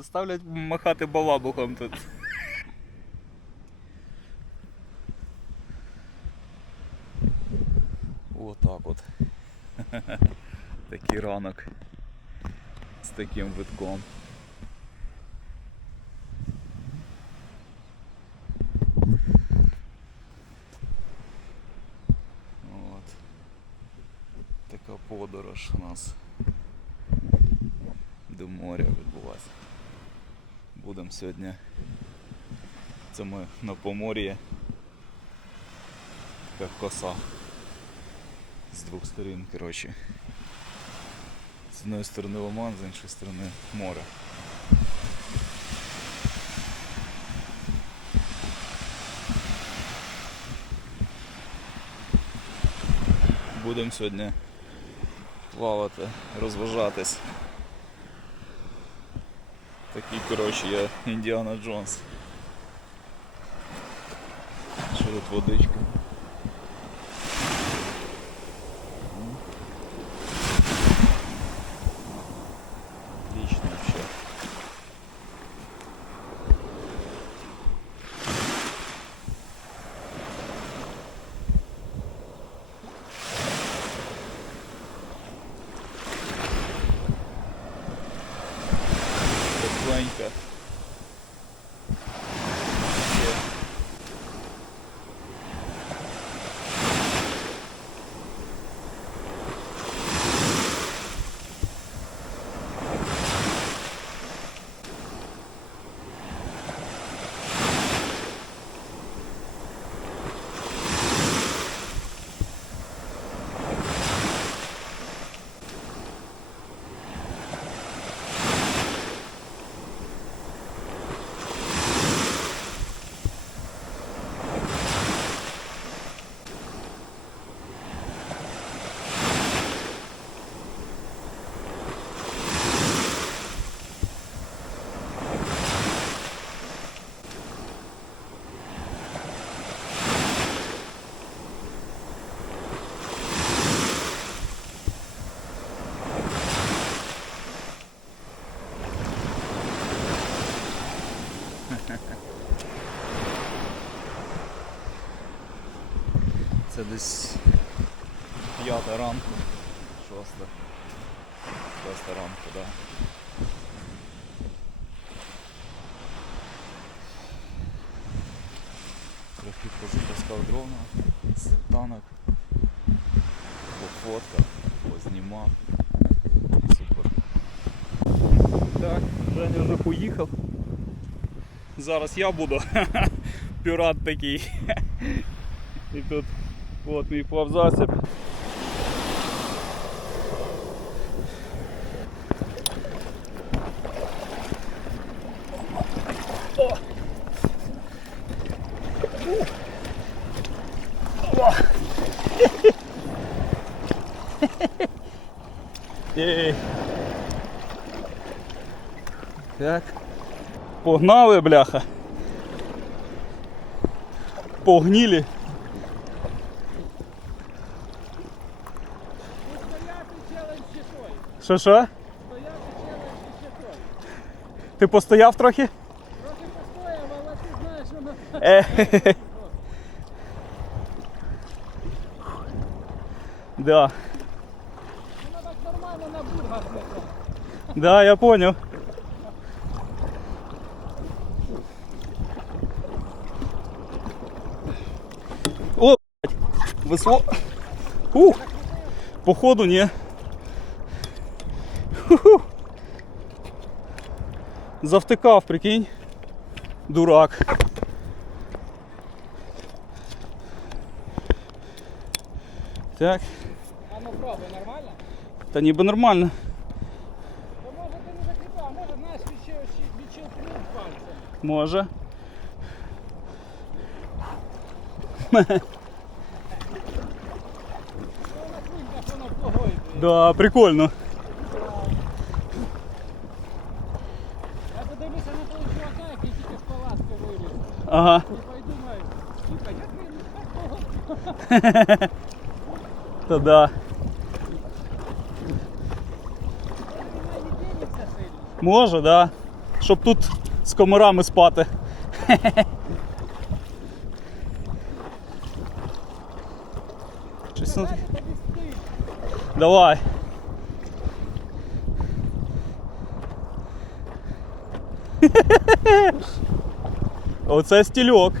Заставлять махати балабухом тут. Отак от. Такий ранок з таким витком. От. Така подорож у нас до моря відбулася. Будемо сьогодні. Це ми на помор'ї. Така коса. З двох сторін, коротше. З одної сторони Ломан, з іншої сторони море. Будемо сьогодні плавати, розважатись. Такий, коротше, я Індіана Джонс. Що тут водичка? 一个。Це десь п'ята ранку, шоста. Шоста ранку, так. Да. Трохи позапускав дрона танок, пофоткав, познімав. Супер. Так, Женя вже поїхав. Зараз я буду. Пірат такий. І тут от мій плавзасіб. Так. Погнали, бляха. Погнили. Що що? Ти постояв трохи? Трохи постояв, але ти знаєш, воно Е. Да. воно так нормально на бургах. Да, я понял. О, блядь, весло. Ух, походу не. Ху-ху. Завтикав, прикинь. Дурак. Так, А ну пробуй, нормально? та ніби нормально. То може ти не закріпав, може знаєш відчив, плюс пальцем. Може. Да, прикольно. Ага. Та да. Може, да. щоб тут з комарами спати. Щось. Давай. Оце стільок.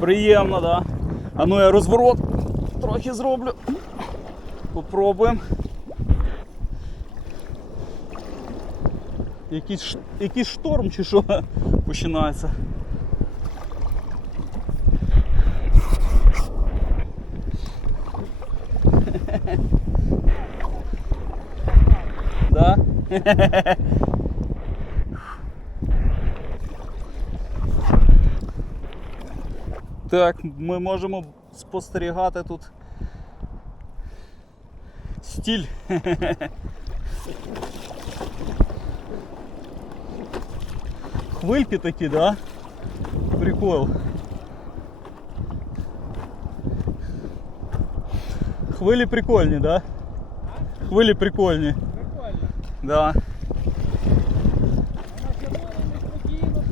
Приємно, да. А ну я розворот трохи зроблю. Попробуємо. Якийсь, якийсь шторм чи що починається. Да? Так, ми можемо спостерігати тут стіль. Хвильки такі, да? Прикол. Хвилі прикольні, да? Хвилі прикольні. Прикольно. Да. Вона червоними спокійно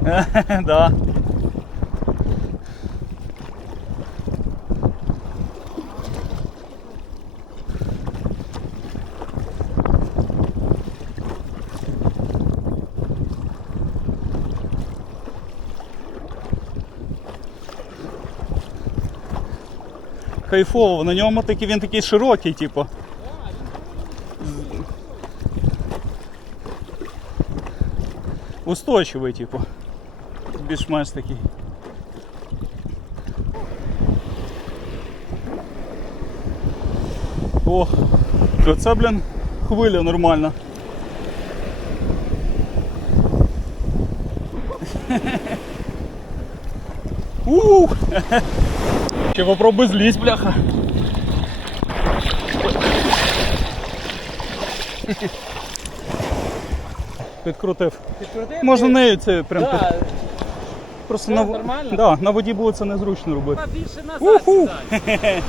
плетять. да. Кайфово, на ньому таки він такий широкий, типу. Устойчивий, типу. Більш-менш такий. О, то це, блін, хвиля нормальна. Ух! Ще попробуй злізь, бляха. Підкрутив. Підкрутив? Можна нею це прям під- Да, просто на, в- нормально? да, на воді було це незручно робити. Більше назад Уху! сідай.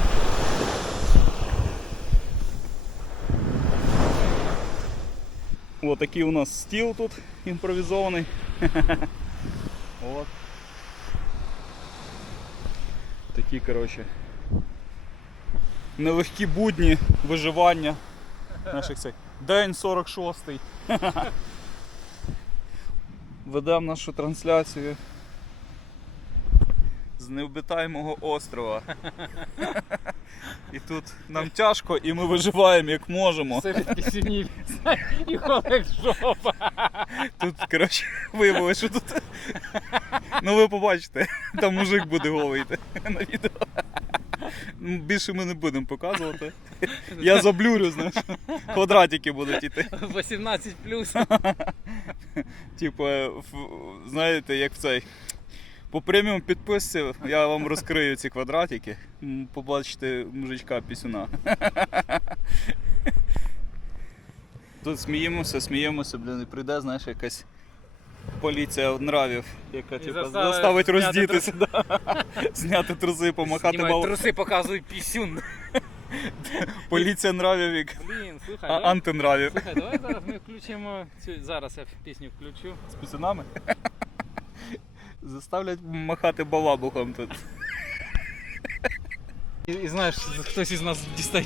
Ось такий у нас стіл тут імпровізований. От. Такі, коротше. Нелегкі будні виживання наших цей. День 46-й. Ведемо нашу трансляцію з необитаємого острова. І тут нам тяжко, і ми виживаємо як можемо. Серед кисінів. І холек жопа. Тут, коротше, виявилося, що тут. Ну ви побачите, там мужик буде голий на відео. Ну, Більше ми не будемо показувати. Я заблюрю, знаєш. Квадратики будуть іти. 18 плюс. Типу, знаєте, як в цей. По преміум підписці я вам розкрию ці квадратики. Побачите мужичка пісюна. Тут сміємося, сміємося, блін, і прийде, знаєш, якась поліція нравів, яка типу, заставить заставить зняти роздітися, да. зняти труси, помахати Знімай бал. труси, показуй пісюн. Поліція нравів, як Блін, слухай, а, давай, антинравів. слухай, давай зараз ми включимо цю. Зараз я пісню включу. З пісюнами. Заставлять махати балабухом тут. І, і знаєш, хтось із нас дістає